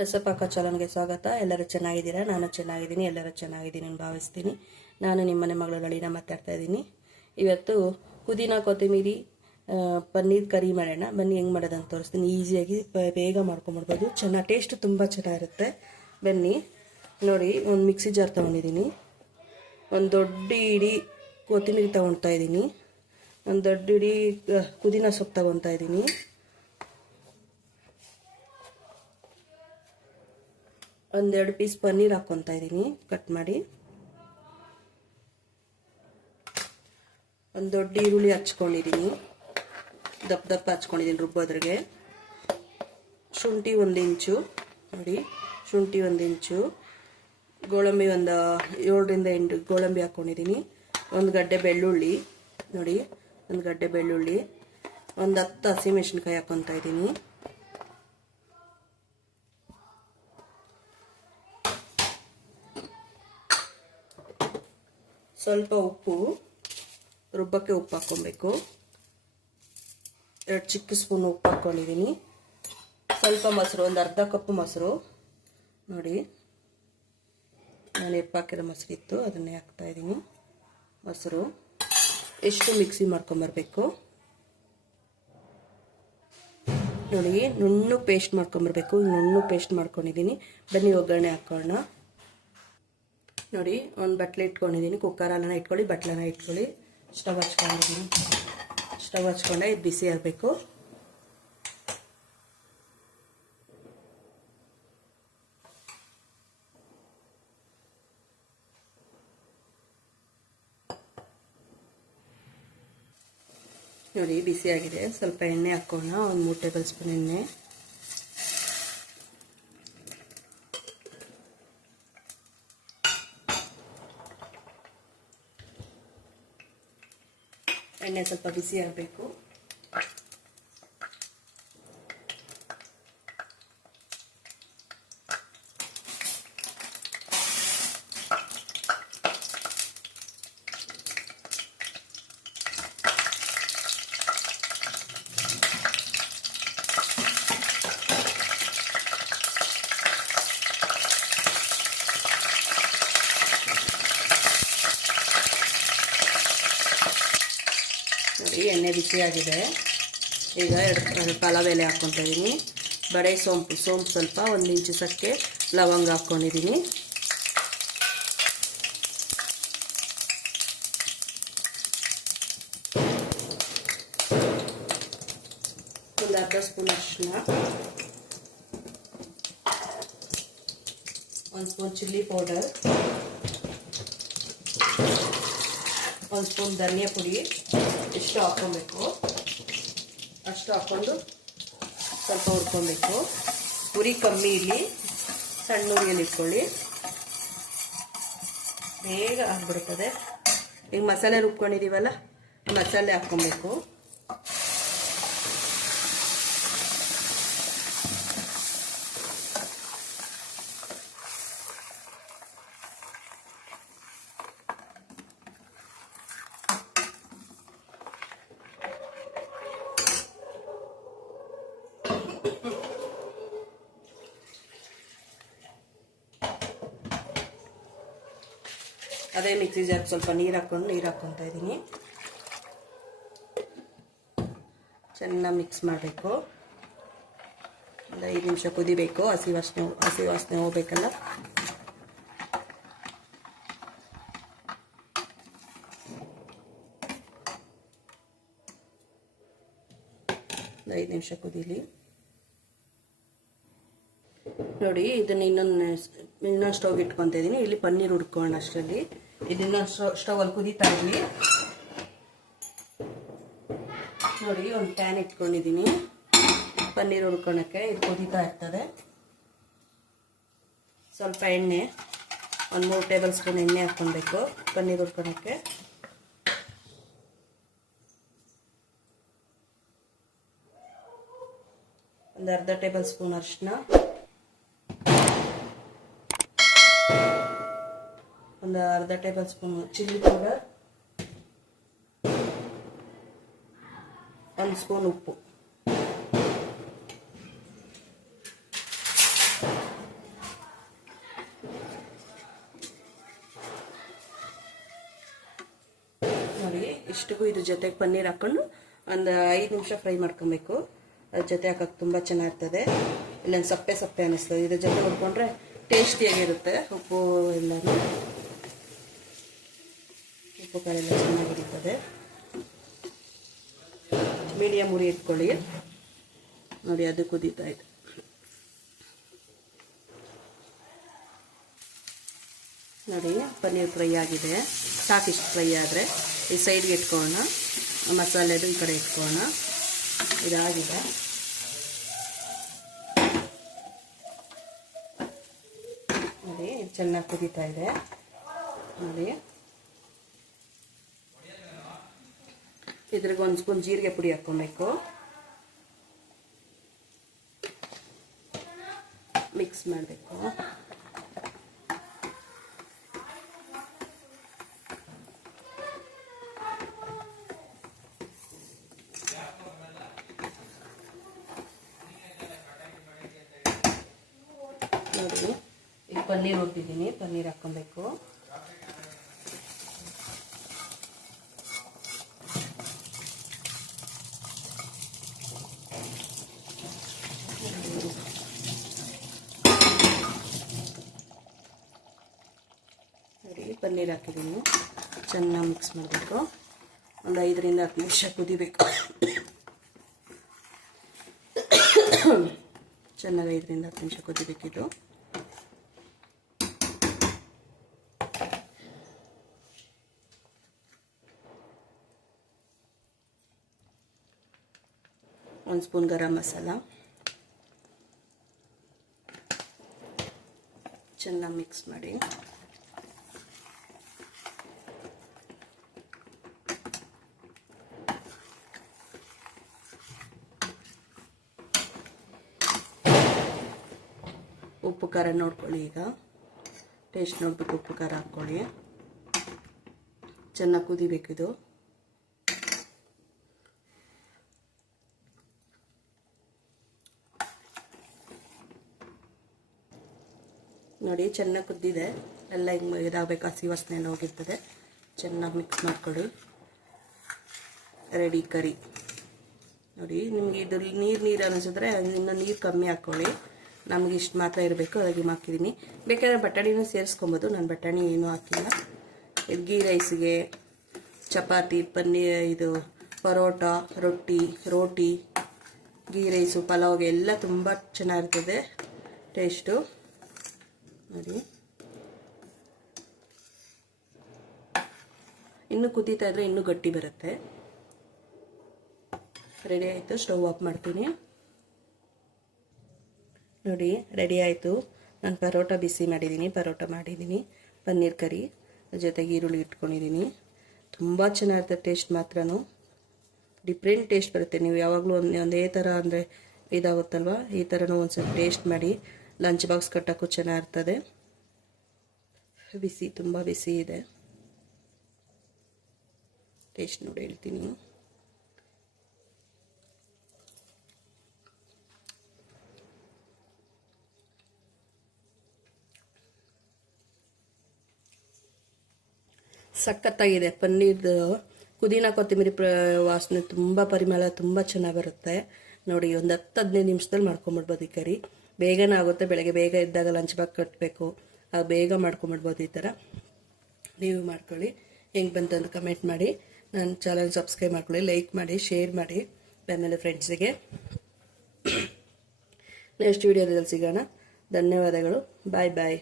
ರಸಪಾಕ ಚಾನಲ್ಗೆ ಸ್ವಾಗತ. ಎಲ್ಲರೂ ಚೆನ್ನಾಗಿದ್ದೀರಾ? ನಾನು ಚೆನ್ನಾಗಿದ್ದೀನಿ, ಎಲ್ಲರೂ ಚೆನ್ನಾಗಿದ್ದೀನಿ ಅಂತ ಭಾವಿಸ್ತೀನಿ. ನಾನು ನಿಮ್ಮನೆ ಮಗಳು ಲಲಿನಾ ಮಾತಾಡ್ತಾ ಇದ್ದೀನಿ. ಇವತ್ತು ಪುದೀನ ಕೊತ್ತಂಬರಿ ಪನ್ನೀರ್ ಕರಿ ಮಾಡೋಣ. ಬನ್ನಿ ಹೆಂಗೆ ಮಾಡೋದಂತ ತೋರಿಸ್ತೀನಿ. ಈಸಿಯಾಗಿ ಬೇಗ ಮಾಡ್ಕೊಂಬಿಡ್ಬೋದು. ಚೆನ್ನಾಗಿ ಟೇಸ್ಟ್ ತುಂಬ ಚೆನ್ನಾಗಿರುತ್ತೆ. ಬನ್ನಿ ನೋಡಿ. ಒಂದು ಮಿಕ್ಸಿ ಜಾರ್ ತೊಗೊಂಡಿದ್ದೀನಿ. ಒಂದು ದೊಡ್ಡ ಇಡೀ ಕೊತ್ತಂಬರಿ ತೊಗೊಳ್ತಾ ಇದ್ದೀನಿ. ಒಂದು ದೊಡ್ಡ ಇಡೀ ಪುದೀನ ಸೊಪ್ಪು ತೊಗೊತಾ ಇದ್ದೀನಿ. ಒಂದೆರಡು ಪೀಸ್ ಪನ್ನೀರ್ ಹಾಕ್ಕೊತಾ ಇದ್ದೀನಿ ಕಟ್ ಮಾಡಿ. ಒಂದು ದೊಡ್ಡ ಈರುಳ್ಳಿ ಹಚ್ಕೊಂಡಿದ್ದೀನಿ, ದಪ್ಪ ದಪ್ಪ ಹಚ್ಕೊಂಡಿದ್ದೀನಿ ರುಬ್ಬೋದ್ರಿಗೆ. ಶುಂಠಿ 1 ಇಂಚು ನೋಡಿ, ಶುಂಠಿ 1 ಇಂಚು. ಗೋಡಂಬಿ ಒಂದು 7ರಿಂದ 8 ಗೋಡಂಬಿ ಹಾಕ್ಕೊಂಡಿದ್ದೀನಿ. ಒಂದು ಗಡ್ಡೆ ಬೆಳ್ಳುಳ್ಳಿ ನೋಡಿ, ಒಂದು ಗಡ್ಡೆ ಬೆಳ್ಳುಳ್ಳಿ. ಒಂದು 10 ಹಸಿಮೆಣಸಿನ್ಕಾಯಿ ಹಾಕ್ಕೊತಾ ಇದ್ದೀನಿ. ಸ್ವಲ್ಪ ಉಪ್ಪು, ರುಬ್ಬಕ್ಕೆ ಉಪ್ಪು ಹಾಕ್ಕೊಬೇಕು. 2 ಚಿಕ್ಕ ಸ್ಪೂನ್ ಉಪ್ಪು ಹಾಕ್ಕೊಂಡಿದ್ದೀನಿ. ಸ್ವಲ್ಪ ಮೊಸರು, ಒಂದು ಅರ್ಧ ಕಪ್ ಮೊಸರು ನೋಡಿ. ನಾನು ಹಾಕಿರೋ ಮೊಸರು ಇತ್ತು, ಅದನ್ನೇ ಹಾಕ್ತಾ ಇದ್ದೀನಿ. ಮೊಸರು ಎಷ್ಟು ಮಿಕ್ಸಿ ಮಾಡ್ಕೊಂಬರ್ಬೇಕು ನೋಡಿ. ನುಣ್ಣು ಪೇಸ್ಟ್ ಮಾಡ್ಕೊಂಬರ್ಬೇಕು. ನುಣ್ಣು ಪೇಸ್ಟ್ ಮಾಡ್ಕೊಂಡಿದ್ದೀನಿ. ಬನ್ನಿ ಒಗ್ಗರಣೆ ಹಾಕೋಣ ನೋಡಿ. ಒಂದು ಬಟ್ಲೆ ಇಟ್ಕೊಂಡಿದ್ದೀನಿ. ಕುಕ್ಕರನ್ನ ಇಟ್ಕೊಳ್ಳಿ, ಬಟ್ಲನ್ನ ಇಟ್ಕೊಳ್ಳಿ. ಸ್ಟವ್ ಹಚ್ಕೊಂಡಿದ್ದೀನಿ. ಸ್ಟವ್ ಹಚ್ಕೊಂಡೆ ಇದು ಬಿಸಿ ಆಗಬೇಕು. ನೋಡಿ ಬಿಸಿ ಆಗಿದೆ. ಸ್ವಲ್ಪ ಎಣ್ಣೆ ಹಾಕೋಣ. ಒಂದು 3 ಟೇಬಲ್ ಸ್ಪೂನ್ ಎಣ್ಣೆ. ಎಣ್ಣೆ ಸ್ವಲ್ಪ ಬಿಸಿ ಆಗಬೇಕು. ನೋಡಿ ಎಣ್ಣೆ ಬಿಸಿಯಾಗಿದೆ. ಈಗ ಎರಡು ಪಲಾವ್ ಎಲೆ ಹಾಕ್ಕೊತಾ ಇದ್ದೀನಿ. ಬಡೆ ಸೋಂಪು ಸ್ವಲ್ಪ 1 ಇಂಚು ಚಕ್ಕೆ, ಲವಂಗ ಹಾಕ್ಕೊಂಡಿದ್ದೀನಿ. ಒಂದು ಅರ್ಧ ಸ್ಪೂನ್ ಅರಿಶಿನ, 1 ಸ್ಪೂನ್ ಚಿಲ್ಲಿ ಪೌಡರ್, 1 ಸ್ಪೂನ್ ಧನಿಯಾ ಪುಡಿ. ಎಷ್ಟು ಹಾಕ್ಕೊಬೇಕು ಅಷ್ಟು ಹಾಕ್ಕೊಂಡು ಸ್ವಲ್ಪ ಹುರ್ಕೊಬೇಕು. ಉರಿ ಕಮ್ಮಿ ಇರಲಿ, ಸಣ್ಣ ಉರಿಯಲ್ಲಿ ಇಟ್ಕೊಳ್ಳಿ, ಬೇಗ ಆಗ್ಬಿಡ್ತದೆ. ಈಗ ಮಸಾಲೆ ರುಬ್ಕೊಂಡಿದ್ದೀವಲ್ಲ, ಮಸಾಲೆ ಹಾಕ್ಕೊಬೇಕು. ಅದೇ ಮಿಕ್ಸಿ ಜಾರ್ಗೆ ಸ್ವಲ್ಪ ನೀರು ಹಾಕ್ಕೊತಾ ಇದ್ದೀನಿ. ಚೆನ್ನಾಗಿ ಮಿಕ್ಸ್ ಮಾಡಬೇಕು. ಒಂದು 5 ನಿಮಿಷ ಕುದಿಬೇಕು. ಹಸಿ ವಾಸನೆ ಹೋಗ್ಬೇಕಲ್ಲ. ಒಂದು 5 ನಿಮಿಷ ಕುದೀಲಿ ನೋಡಿ. ಇದನ್ನ ಇನ್ನೊಂದು ಸ್ಟವ್ ಇಟ್ಕೊತಾ ಇದ್ದೀನಿ. ಇಲ್ಲಿ ಪನ್ನೀರ್ ಹುಡ್ಕೋಣ. ಅಷ್ಟರಲ್ಲಿ ಇದನ್ನ ಸ್ಟವಲ್ಲಿ ಕುದೀತಾ ಇರಲಿ ನೋಡಿ. ಒಂದು ಪ್ಯಾನ್ ಇಟ್ಕೊಂಡಿದ್ದೀನಿ ಪನ್ನೀರ್ ಹುಡ್ಕೊಳಕ್ಕೆ. ಇದು ಕುದೀತಾ ಇರ್ತದೆ. ಸ್ವಲ್ಪ ಎಣ್ಣೆ, ಒಂದು 3 ಟೇಬಲ್ ಸ್ಪೂನ್ ಎಣ್ಣೆ ಹಾಕ್ಕೊಬೇಕು ಪನ್ನೀರ್ ಹುಡ್ಕೊಳಕ್ಕೆ. ಒಂದು ಅರ್ಧ ಟೇಬಲ್ ಸ್ಪೂನ್ ಅರಿಶಿನ, ಒಂದು ಅರ್ಧ table spoon chilli powder, 1 spoon ಉಪ್ಪು. ಇಷ್ಟಿಗೂ ಇದ್ರ ಜೊತೆಗೆ ಪನ್ನೀರ್ ಹಾಕ್ಕೊಂಡು ಒಂದು 5 ನಿಮಿಷ ಫ್ರೈ ಮಾಡ್ಕೊಬೇಕು. ಅದ್ರ ಜೊತೆ ಹಾಕೋಕೆ ತುಂಬ ಚೆನ್ನಾಗಿರ್ತದೆ. ಇಲ್ಲೊಂದು ಸಪ್ಪೆ ಸಪ್ಪೆ ಅನ್ನಿಸ್ತದೆ. ಇದ್ರ ಜೊತೆ ಹುಡ್ಕೊಂಡ್ರೆ ಟೇಸ್ಟಿಯಾಗಿರುತ್ತೆ. ಉಪ್ಪು ಎಲ್ಲನೂ ಉಪ್ಪು ಖಾರ ಎಲ್ಲ ಚೆನ್ನಾಗಿರ್ತದೆ. ಮೀಡಿಯಮ್ ಉರಿ ಇಟ್ಕೊಳ್ಳಿ. ನೋಡಿ ಅದು ಕುದೀತಾ ಇದೆ. ನೋಡಿ ಪನ್ನೀರ್ ಫ್ರೈ ಆಗಿದೆ. ಸಾಕಿಷ್ಟು ಫ್ರೈ ಆದರೆ ಈ ಸೈಡ್ಗೆ ಇಟ್ಕೊಳ್ಳೋಣ. ಮಸಾಲೆದು ಈ ಕಡೆ ಇಟ್ಕೊಳ್ಳೋಣ. ಇದಾಗಿದೆ. ನೋಡಿ ಚೆನ್ನಾಗಿ ಕುದೀತಾ ಇದೆ. ನೋಡಿ ಇದ್ರಿಗೆ 1 ಸ್ಪೂನ್ ಜೀರಿಗೆ ಪುಡಿ ಹಾಕ್ಕೊಬೇಕು. ಮಿಕ್ಸ್ ಮಾಡಬೇಕು. ನೋಡಿ ಈಗ ಪನ್ನೀರ್ ಹುರಿದಿದ್ದೀನಿ. ಪನ್ನೀರ್ ಹಾಕ್ಕೊಬೇಕು. ನೋಡಿ ಪನ್ನೀರ್ ಹಾಕಿದ್ದೀನಿ. ಚೆನ್ನಾಗಿ ಮಿಕ್ಸ್ ಮಾಡಬೇಕು. ಒಂದು 5 ರಿಂದ 10 ನಿಮಿಷ ಕುದಿಬೇಕು. ಚೆನ್ನಾಗಿ 5 ರಿಂದ 10 ನಿಮಿಷ ಕುದಿಬೇಕಿದು. ಒಂದು ಸ್ಪೂನ್ ಗರಂ ಮಸಾಲ. ಚೆನ್ನಾಗಿ ಮಿಕ್ಸ್ ಮಾಡಿ. ಉಪ್ಪು ಖಾರ ನೋಡ್ಕೊಳ್ಳಿ. ಈಗ ಟೇಸ್ಟ್ ನೋಡ್ಬಿಟ್ಟು ಉಪ್ಪು ಖಾರ ಹಾಕ್ಕೊಳ್ಳಿ. ಚೆನ್ನಾಗಿ ಕುದಿಬೇಕಿದು. ನೋಡಿ ಚೆನ್ನಾಗಿ ಕುದ್ದಿದೆ. ಎಲ್ಲ ಹಿಂಗೆ ಇದಾಗಬೇಕು. ಹಸಿ ವಾಸನೆ ಎಲ್ಲ ಹೋಗಿರ್ತದೆ. ಚೆನ್ನಾಗಿ ಮಿಕ್ಸ್ ಮಾಡ್ಕೊಳ್ಳಿ. ರೆಡಿ ಕರಿ. ನೋಡಿ ನಿಮಗೆ ಇದು ನೀರು ಅನಿಸಿದ್ರೆ ಇನ್ನೂ ನೀರು ಕಮ್ಮಿ ಹಾಕ್ಕೊಳ್ಳಿ. ನಮಗೆ ಇಷ್ಟು ಮಾತ್ರ ಇರಬೇಕು. ಹಾಗೆ ಹಾಕಿದ್ದೀನಿ. ಬೇಕಾದ್ರೆ ಬಟಾಣಿನೂ ಸೇರಿಸ್ಕೊಬೋದು. ನಾನು ಬಟಾಣಿ ಏನೂ ಹಾಕಿಲ್ಲ. ಇದು ಗೀ ರೈಸ್ಗೆ, ಚಪಾತಿ, ಪನ್ನೀರ್, ಇದು ಪರೋಟ, ರೋಟಿ, ಗೀ ರೈಸು, ಪಲಾವ್ಗೆ ಎಲ್ಲ ತುಂಬ ಚೆನ್ನಾಗಿರ್ತದೆ ಟೇಸ್ಟು. ನೋಡಿ ಇನ್ನೂ ಕುದೀತಾ ಇದ್ರೆ ಇನ್ನೂ ಗಟ್ಟಿ ಬರುತ್ತೆ. ರೆಡಿ ಆಯಿತು. ಸ್ಟವ್ ಆಫ್ ಮಾಡ್ತೀನಿ. ನೋಡಿ ರೆಡಿ ಆಯಿತು. ನಾನು ಪರೋಟ ಬಿಸಿ ಮಾಡಿದ್ದೀನಿ. ಪನ್ನೀರ್ ಕರಿ ಜೊತೆಗೆ ಈರುಳ್ಳಿ ಇಟ್ಕೊಂಡಿದ್ದೀನಿ. ತುಂಬ ಚೆನ್ನಾಗಿರುತ್ತೆ. ಟೇಸ್ಟ್ ಮಾತ್ರನೂ ಡಿಫ್ರೆಂಟ್ ಟೇಸ್ಟ್ ಬರುತ್ತೆ. ನೀವು ಯಾವಾಗಲೂ ಒಂದೇ ಥರ ಅಂದರೆ ಇದಾಗುತ್ತಲ್ವ, ಈ ಥರನೂ ಒಂದ್ಸಲ ಟೇಸ್ಟ್ ಮಾಡಿ. ಲಂಚ್ ಬಾಕ್ಸ್ ಕಟ್ಟೋಕ್ಕೂ ಚೆನ್ನಾಗಿರ್ತದೆ. ಬಿಸಿ, ತುಂಬ ಬಿಸಿ ಇದೆ. ಟೇಸ್ಟ್ ನೋಡಿ ಹೇಳ್ತೀನಿ. ಸಖತ್ತಾಗಿದೆ. ಪನ್ನೀರ್ದು ಪುದೀನ ಕೊತ್ತಂಬರಿ ವಾಸನೆ ತುಂಬ ಪರಿಮಳ ತುಂಬ ಚೆನ್ನಾಗಿ ಬರುತ್ತೆ. ನೋಡಿ ಒಂದು 10-15 ನಿಮಿಷದಲ್ಲಿ ಮಾಡ್ಕೊಂಬಿಡ್ಬೋದು. ಈ ಕರಿ ಬೇಗನೇ ಆಗುತ್ತೆ. ಬೆಳಗ್ಗೆ ಬೇಗ ಇದ್ದಾಗ ಲಂಚ್ ಬಾಕ್ಸ್ ಕಟ್ಟಬೇಕು, ಆಗ ಬೇಗ ಮಾಡ್ಕೊಂಬಿಡ್ಬೋದು. ಈ ಥರ ನೀವು ಮಾಡ್ಕೊಳ್ಳಿ. ಹೆಂಗೆ ಬಂತಂದು ಕಮೆಂಟ್ ಮಾಡಿ. ನನ್ನ ಚಾನಲ್ ಸಬ್ಸ್ಕ್ರೈಬ್ ಮಾಡ್ಕೊಳ್ಳಿ, ಲೈಕ್ ಮಾಡಿ, ಶೇರ್ ಮಾಡಿ ಫ್ಯಾಮಿಲಿ ಫ್ರೆಂಡ್ಸಿಗೆ. ನೆಕ್ಸ್ಟ್ ವಿಡಿಯೋದಲ್ಲಿ ಸಿಗೋಣ. ಧನ್ಯವಾದಗಳು. ಬಾಯ್ ಬಾಯ್.